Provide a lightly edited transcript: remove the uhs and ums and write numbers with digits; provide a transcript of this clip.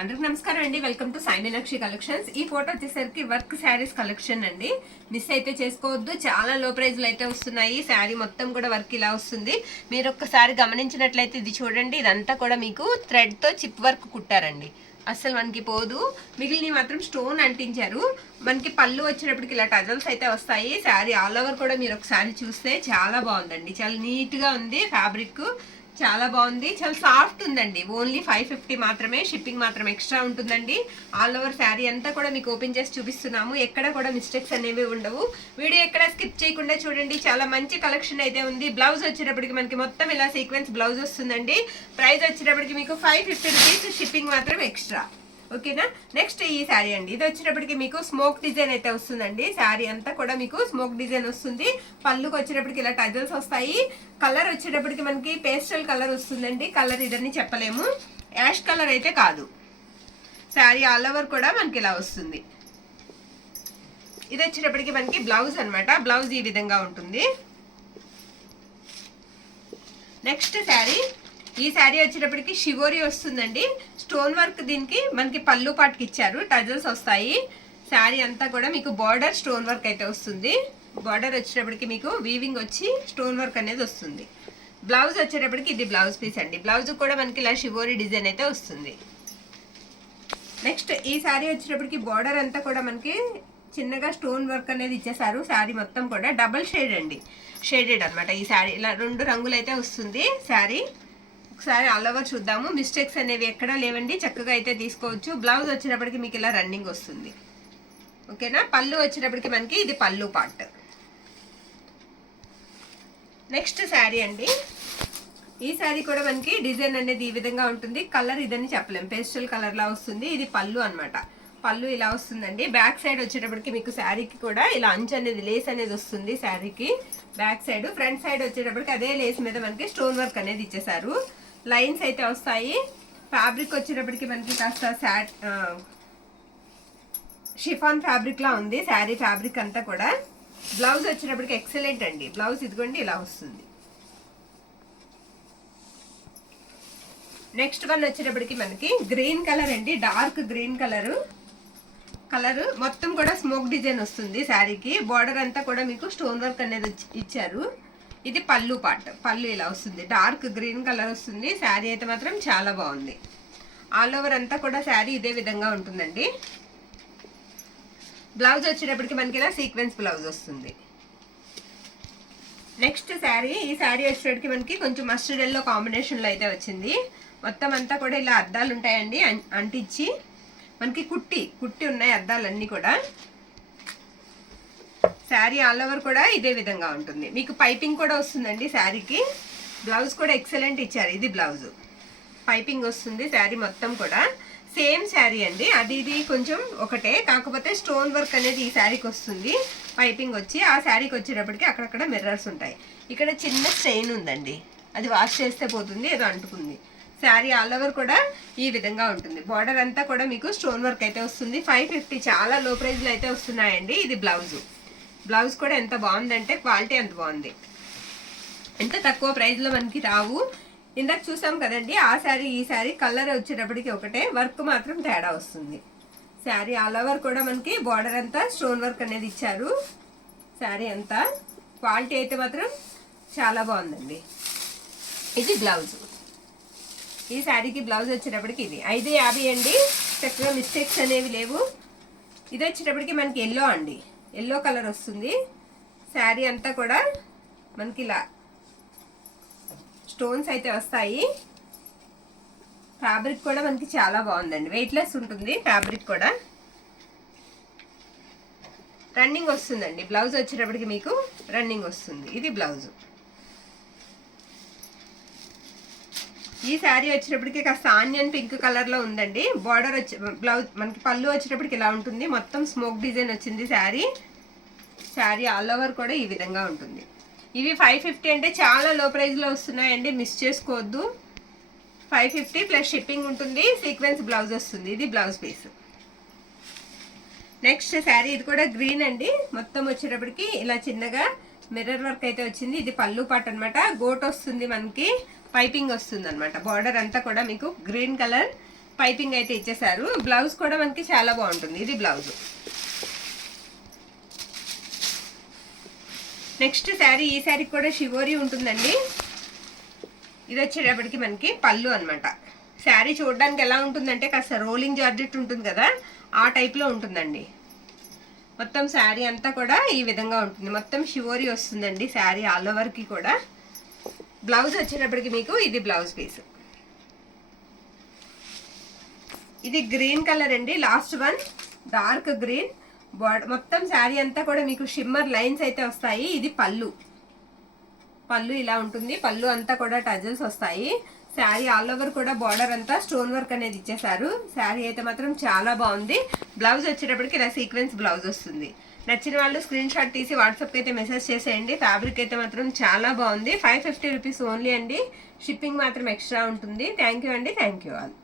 అందరికి నమస్కారం అండి. Welcome to Sai Meenakshi collections. ఈ ఫోటో వచ్చేసరికి వర్క్ శారీస్ కలెక్షన్ అండి. మిస్ అయితే చేసుకోవద్దు, చాలా లో ప్రైస్ లో అయితే వస్తున్నాయి. శారీ మొత్తం కూడా వర్క్ ఇలా వస్తుంది. మీరు ఒక్కసారి గమనించినట్లయితే ఇది చూడండి, ఇదంతా కూడా మీకు థ్రెడ్ తో చిప్ వర్క్ కుట్టారండి. అస్సలు మనకి పోదు. మిగిలిన మాత్రం స్టోన్ అంటించారు. మనకి పళ్ళు వచ్చేటప్పటికి ఇలా టజల్స్ అయితే వస్తాయి. శారీ ఆల్ ఓవర్ కూడా మీరు ఒకసారి చూస్తే చాలా బాగుందండి. చాలా నీట్ గా ఉంది. ఫ్యాబ్రిక్ చాలా బాగుంది, చాలా సాఫ్ట్ ఉందండి. ఓన్లీ 550 మాత్రమే. షిప్పింగ్ మాత్రం ఎక్స్ట్రా ఉంటుందండి. ఆల్ ఓవర్ శారీ అంతా కూడా మీకు ఓపెన్ చేసి చూపిస్తున్నాము. ఎక్కడ కూడా మిస్టేక్స్ అనేవి ఉండవు. వీడియో ఎక్కడ స్కిప్ చేయకుండా చూడండి. చాలా మంచి కలెక్షన్ అయితే ఉంది. బ్లౌజ్ వచ్చేటప్పటికి మనకి మొత్తం ఇలా సీక్వెన్స్ బ్లౌజ్ వస్తుందండి. ప్రైస్ వచ్చేటప్పటికి మీకు 550 రూపీస్, షిప్పింగ్ మాత్రం ఎక్స్ట్రా. ఓకేనా. నెక్స్ట్ ఈ శారీ అండి. ఇది వచ్చేటప్పటికి మీకు స్మోక్ డిజైన్ అయితే వస్తుందండి. శారీ అంతా కూడా మీకు స్మోక్ డిజైన్ వస్తుంది. పళ్ళుకి వచ్చేటప్పటికి ఇలా టజల్స్ వస్తాయి. కలర్ వచ్చేటప్పటికి మనకి పేస్టల్ కలర్ వస్తుందండి. కలర్ ఇదని చెప్పలేము, యాష్ కలర్ అయితే కాదు. శారీ ఆల్ ఓవర్ కూడా మనకి ఇలా వస్తుంది. ఇది వచ్చేటప్పటికి మనకి బ్లౌజ్ అనమాట. బ్లౌజ్ ఈ విధంగా ఉంటుంది. నెక్స్ట్ శారీ. ఈ శారీ వచ్చేటప్పటికి షివోరి వస్తుందండి. స్టోన్ వర్క్ దీనికి మనకి పళ్ళు పాటుకి ఇచ్చారు. టజల్స్ వస్తాయి. శారీ అంతా కూడా మీకు బార్డర్ స్టోన్ వర్క్ అయితే వస్తుంది. బార్డర్ వచ్చేటప్పటికి మీకు వీవింగ్ వచ్చి స్టోన్ వర్క్ అనేది వస్తుంది. బ్లౌజ్ వచ్చేటప్పటికి ఇది బ్లౌజ్ పీస్ అండి. బ్లౌజ్ కూడా మనకి ఇలా షివోరి డిజైన్ అయితే వస్తుంది. నెక్స్ట్ ఈ శారీ వచ్చేటప్పటికి బార్డర్ అంతా కూడా మనకి చిన్నగా స్టోన్ వర్క్ అనేది ఇచ్చేసారు. శారీ మొత్తం కూడా డబల్ షేడ్ అండి, షేడెడ్ అనమాట. ఈ శారీ ఇలా 2 రంగులు అయితే వస్తుంది. శారీ ఒకసారి ఆల్ ఓవర్ చూద్దాము. మిస్టేక్స్ అనేవి ఎక్కడా లేవండి, చక్కగా అయితే తీసుకోవచ్చు. బ్లౌజ్ వచ్చేటప్పటికి మీకు ఇలా రన్నింగ్ వస్తుంది. ఓకేనా. పళ్ళు వచ్చేటప్పటికి మనకి ఇది పళ్ళు పార్ట్. నెక్స్ట్ శారీ అండి. ఈ శారీ కూడా మనకి డిజైన్ అనేది ఈ విధంగా ఉంటుంది. కలర్ ఇదని చెప్పలేం, పేస్టల్ కలర్ లా వస్తుంది. ఇది పళ్ళు అనమాట. పళ్ళు ఇలా వస్తుందండి. బ్యాక్ సైడ్ వచ్చేటప్పటికి మీకు శారీకి కూడా ఇలా అంచు అనేది లేస్ అనేది వస్తుంది. శారీకి బ్యాక్ సైడ్. ఫ్రంట్ సైడ్ వచ్చేటప్పటికి అదే లేస్ మీద మనకి స్టోన్ వర్క్ అనేది ఇచ్చేసారు. లైన్స్ అయితే వస్తాయి. ఫ్యాబ్రిక్ వచ్చేటప్పటికి మనకి కాస్త షిఫాన్ ఫ్యాబ్రిక్ లా ఉంది శారీ ఫ్యాబ్రిక్ అంతా కూడా. బ్లౌజ్ వచ్చేటప్పటికి ఎక్సలెంట్ అండి. బ్లౌజ్ ఇదిగోండి ఇలా వస్తుంది. నెక్స్ట్ వన్ వచ్చేటప్పటికి మనకి గ్రీన్ కలర్ అండి. డార్క్ గ్రీన్ కలర్ మొత్తం కూడా స్మోక్ డిజైన్ వస్తుంది. శారీకి బార్డర్ అంతా కూడా మీకు స్టోన్ వర్క్ అనేది ఇచ్చారు. ఇది పళ్ళు పార్ట్. పళ్ళు ఇలా వస్తుంది. డార్క్ గ్రీన్ కలర్ వస్తుంది. శారీ అయితే మాత్రం చాలా బాగుంది. ఆల్ ఓవర్ అంతా కూడా శారీ ఇదే విధంగా ఉంటుందండి. బ్లౌజ్ వచ్చేటప్పటికి మనకి ఇలా సీక్వెన్స్ బ్లౌజ్ వస్తుంది. నెక్స్ట్ శారీ. ఈ శారీ వచ్చేటప్పటికి మనకి కొంచెం మస్టర్డ్ ఎల్లో కాంబినేషన్లో అయితే వచ్చింది. మొత్తం అంతా కూడా ఇలా అద్దాలు ఉంటాయండి అంటించి. మనకి కుట్టి ఉన్నాయి అద్దాలన్నీ కూడా. శారీ ఆల్ ఓవర్ కూడా ఇదే విధంగా ఉంటుంది. మీకు పైపింగ్ కూడా వస్తుందండి శారీకి. బ్లౌజ్ కూడా ఎక్సలెంట్ ఇచ్చారు. ఇది బ్లౌజ్ పైపింగ్ వస్తుంది. శారీ మొత్తం కూడా సేమ్ శారీ అండి. అది ఇది కొంచెం ఒకటే, కాకపోతే స్టోన్ వర్క్ అనేది ఈ శారీకి వస్తుంది. పైపింగ్ వచ్చి ఆ శారీకి వచ్చేటప్పటికి అక్కడక్కడ మిర్రర్స్ ఉంటాయి. ఇక్కడ చిన్న స్టెయిన్ ఉందండి, అది వాష్ చేస్తే పోతుంది, ఏదో అంటుకుంది. శారీ ఆల్ ఓవర్ కూడా ఈ విధంగా ఉంటుంది. బార్డర్ అంతా కూడా మీకు స్టోన్ వర్క్ అయితే వస్తుంది. 550, చాలా లో ప్రైస్లో అయితే వస్తున్నాయండి. ఇది బ్లౌజ్. బ్లౌజ్ కూడా ఎంత బాగుందంటే క్వాలిటీ ఎంత బాగుంది. ఎంత తక్కువ ప్రైస్లో మనకి రావు. ఇందాక చూసాం కదండి ఆ శారీ ఈ శారీ. కలర్ వచ్చేటప్పటికి ఒకటే, వర్క్ మాత్రం తేడా వస్తుంది. శారీ ఆల్ ఓవర్ కూడా మనకి బార్డర్ అంతా స్టోన్ వర్క్ అనేది ఇచ్చారు. శారీ అంతా క్వాలిటీ అయితే మాత్రం చాలా బాగుందండి. ఇది బ్లౌజ్. ఈ శారీకి బ్లౌజ్ వచ్చేటప్పటికి ఇది 550 అండి. చక్కగా మిస్టేక్స్ అనేవి లేవు. ఇది వచ్చేటప్పటికి మనకి ఎల్లో అండి, ఎల్లో కలర్ వస్తుంది. శారీ అంతా కూడా మనకి ఇలా స్టోన్స్ అయితే వస్తాయి. ఫ్యాబ్రిక్ కూడా మనకి చాలా బాగుందండి, వెయిట్లెస్ ఉంటుంది ఫ్యాబ్రిక్ కూడా. రన్నింగ్ వస్తుందండి. బ్లౌజ్ వచ్చేటప్పటికి మీకు రన్నింగ్ వస్తుంది. ఇది బ్లౌజ్. ఈ శారీ వచ్చేటప్పటికి కాస్త ఆనియన్ పింక్ కలర్ లో ఉందండి. బార్డర్ వచ్చి బ్లౌజ్ మనకి పళ్ళు వచ్చేటప్పటికి ఇలా ఉంటుంది. మొత్తం స్మోక్ డిజైన్ వచ్చింది శారీ. శారీ ఆల్ ఓవర్ కూడా ఈ విధంగా ఉంటుంది. ఇవి 550 అంటే చాలా లో ప్రైస్ లో వస్తున్నాయండి, మిస్ చేసుకోవద్దు. 550 ప్లస్ షిప్పింగ్ ఉంటుంది. సీక్వెన్స్ బ్లౌజ్ వస్తుంది. ఇది బ్లౌజ్ పీస్. నెక్స్ట్ శారీ. ఇది కూడా గ్రీన్ అండి. మొత్తం వచ్చేటప్పటికి ఇలా చిన్నగా మిర్రర్ వర్క్ అయితే వచ్చింది. ఇది పళ్ళు పార్ట్ అనమాట. గోట్ వస్తుంది మనకి, పైపింగ్ వస్తుంది అనమాట. బార్డర్ అంతా కూడా మీకు గ్రీన్ కలర్ పైపింగ్ అయితే ఇచ్చేసారు. బ్లౌజ్ కూడా మనకి చాలా బాగుంటుంది. ఇది బ్లౌజ్. నెక్స్ట్ శారీ, ఈ శారీ కూడా షివోరీ ఉంటుందండి. ఇది వచ్చేటప్పటికి మనకి పళ్ళు అనమాట. శారీ చూడడానికి ఎలా ఉంటుందంటే కాస్త రోలింగ్ జార్జెట్ ఉంటుంది కదా, ఆ టైప్లో ఉంటుందండి. మొత్తం శారీ అంతా కూడా ఈ విధంగా ఉంటుంది. మొత్తం షివోరీ వస్తుందండి శారీ ఆల్ ఓవర్కి కూడా. బ్లౌజ్ వచ్చేటప్పటికి మీకు ఇది బ్లౌజ్ పీస్. ఇది గ్రీన్ కలర్ అండి, లాస్ట్ వన్ డార్క్ గ్రీన్. మొత్తం శారీ అంతా కూడా మీకు షిమ్మర్ లైన్స్ అయితే వస్తాయి. ఇది పళ్ళు. పళ్ళు ఇలా ఉంటుంది. పళ్ళు అంతా కూడా టజల్స్ వస్తాయి. శారీ ఆల్ ఓవర్ కూడా బార్డర్ అంతా స్టోన్ వర్క్ అనేది ఇచ్చేసారు. శారీ అయితే మాత్రం చాలా బాగుంది. బ్లౌజ్ వచ్చేటప్పటికి ఇలా సీక్వెన్స్ బ్లౌజ్ వస్తుంది. నచ్చిన వాళ్ళు స్క్రీన్ షాట్ తీసి వాట్సాప్కి అయితే మెసేజ్ చేసేయండి. ఫ్యాబ్రిక్ అయితే మాత్రం చాలా బాగుంది. 550 రూపీస్ ఓన్లీ అండి. షిప్పింగ్ మాత్రం ఎక్స్ట్రా ఉంటుంది. థ్యాంక్ యూ అండి. Thank you all.